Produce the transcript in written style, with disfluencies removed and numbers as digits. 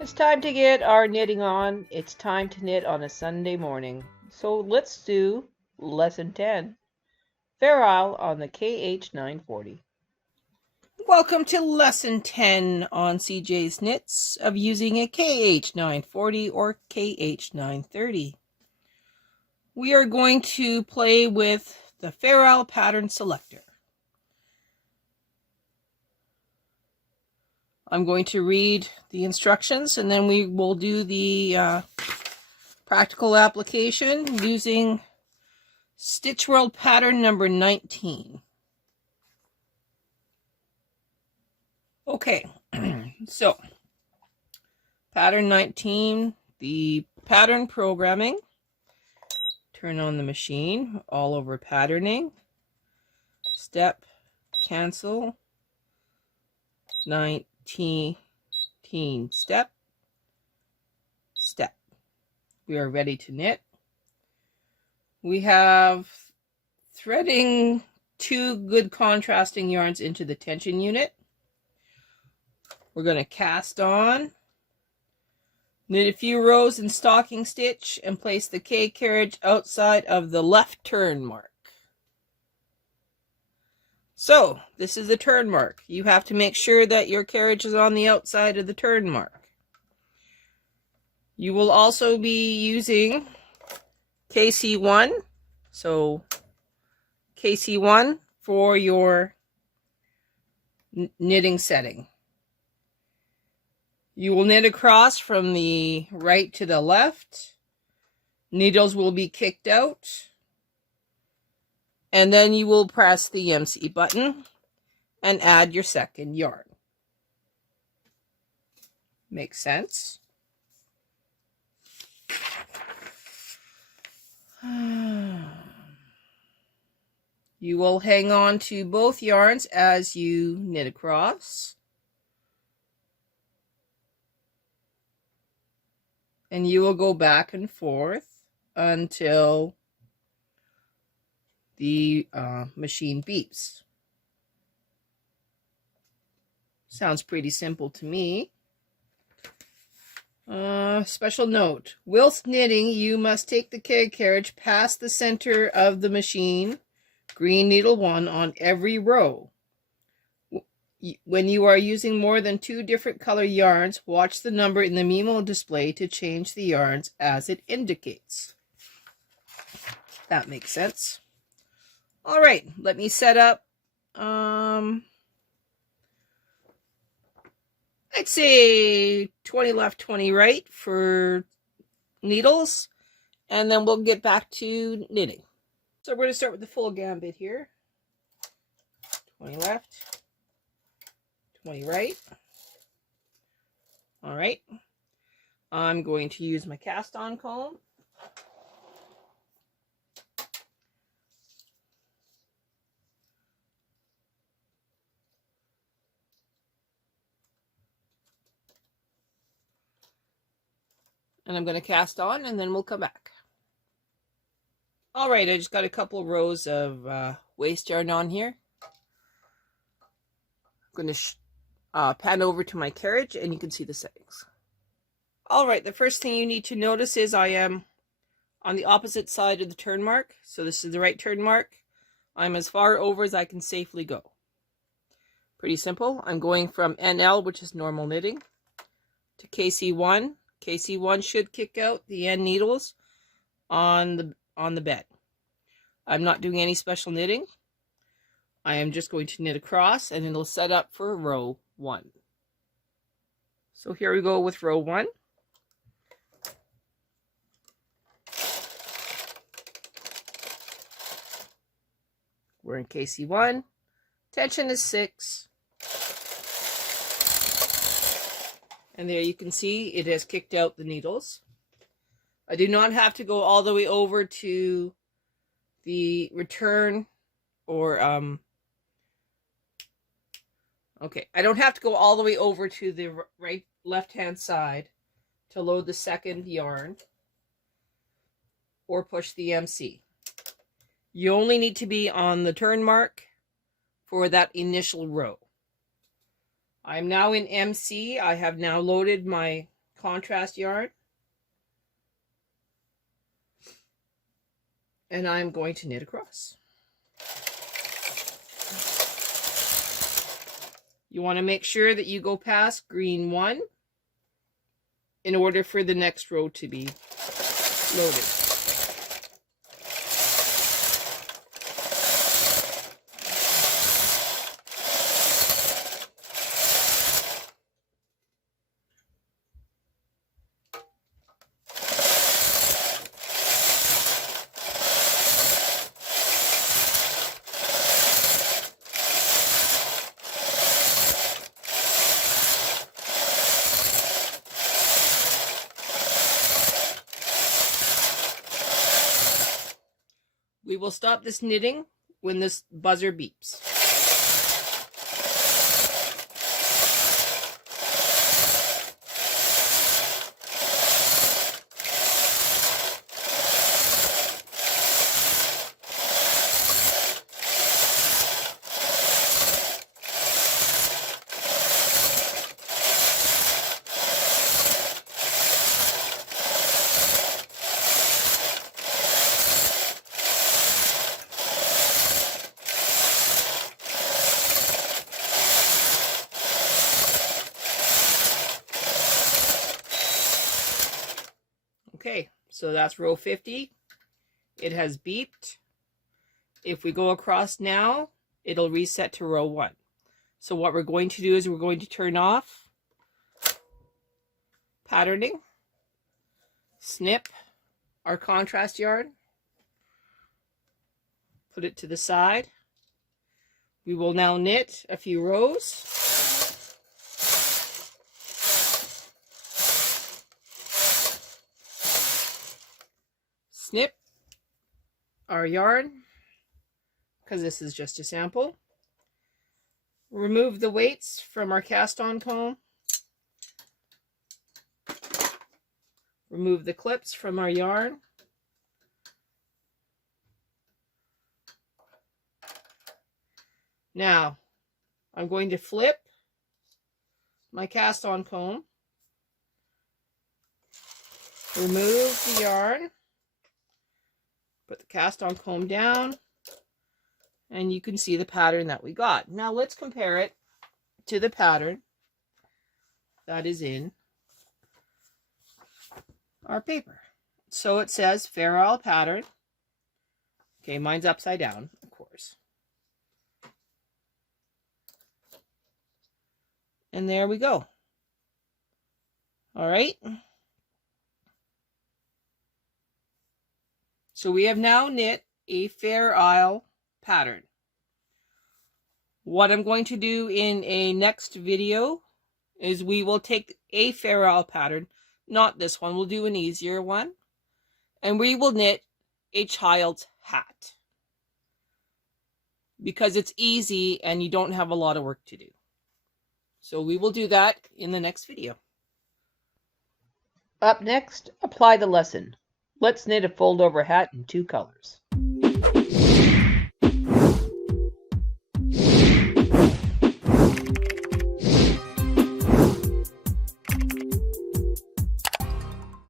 It's time to get our knitting on. It's time to knit on a Sunday morning. So let's do lesson 10, Fair Isle on the KH940. Welcome to lesson 10 on CJ's Knits of using a KH940 or KH930. We are going to play with the Fair Isle pattern selector. I'm going to read the instructions and then we will do the practical application using Stitch World pattern number 19. Okay, so pattern 19, the pattern programming. Turn on the machine, all over patterning, step, cancel, 19, step, step. We are ready to knit. We have threading 2 good contrasting yarns into the tension unit. We're going to cast on, knit a few rows in stocking stitch, and place the K carriage outside of the left turn mark. So, this is the turn mark. You have to make sure that your carriage is on the outside of the turn mark. You will also be using KC1, so KC1 for your knitting setting. You will knit across from the right to the left. Needles will be kicked out. And then you will press the MC button and add your second yarn. Makes sense? You will hang on to both yarns as you knit across. And you will go back and forth until the machine beeps. Sounds pretty simple to me. Special note, whilst knitting, you must take the carriage past the center of the machine, green needle 1, on every row. When you are using more than 2 different color yarns, watch the number in the Memo display to change the yarns as it indicates. That makes sense. All right, let me set up, I'd say 20 left, 20 right for needles, and then we'll get back to knitting. So we're going to start with the full gambit here. 20 left, 20 right. All right, I'm going to use my cast on comb. And I'm going to cast on and then we'll come back. All right, I just got a couple rows of waste yarn on here. I'm going to pan over to my carriage and you can see the settings. All right, the first thing you need to notice is I am on the opposite side of the turn mark. So this is the right turn mark. I'm as far over as I can safely go. Pretty simple. I'm going from NL, which is normal knitting, to KC1. KC1 should kick out the end needles on the bed. I'm not doing any special knitting. I am just going to knit across and it'll set up for row 1. So here we go with row 1. We're in KC1. Tension is 6. And there you can see it has kicked out the needles. I do not have to go all the way over to the return or okay, I don't have to go all the way over to the left-hand side to load the second yarn or push the MC. You only need to be on the turn mark for that initial row. I'm now in MC. I have now loaded my contrast yarn. And I'm going to knit across. You want to make sure that you go past green 1 in order for the next row to be loaded. We will stop this knitting when this buzzer beeps. Okay, so that's row 50. It has beeped. If we go across now, it'll reset to row 1. So what we're going to do is we're going to turn off patterning, snip our contrast yarn, put it to the side. We will now knit a few rows. Snip our yarn, because this is just a sample. Remove the weights from our cast-on comb. Remove the clips from our yarn. Now, I'm going to flip my cast-on comb, remove the yarn, put the cast-on comb down, and you can see the pattern that we got. Now let's compare it to the pattern that is in our paper. So it says Fair Isle pattern. Okay, mine's upside down, of course. And there we go. All right. So we have now knit a Fair Isle pattern. What I'm going to do in a next video is we will take a Fair Isle pattern, not this one, we'll do an easier one, and we will knit a child's hat because it's easy and you don't have a lot of work to do. So we will do that in the next video. Up next, apply the lesson. Let's knit a fold-over hat in 2 colors.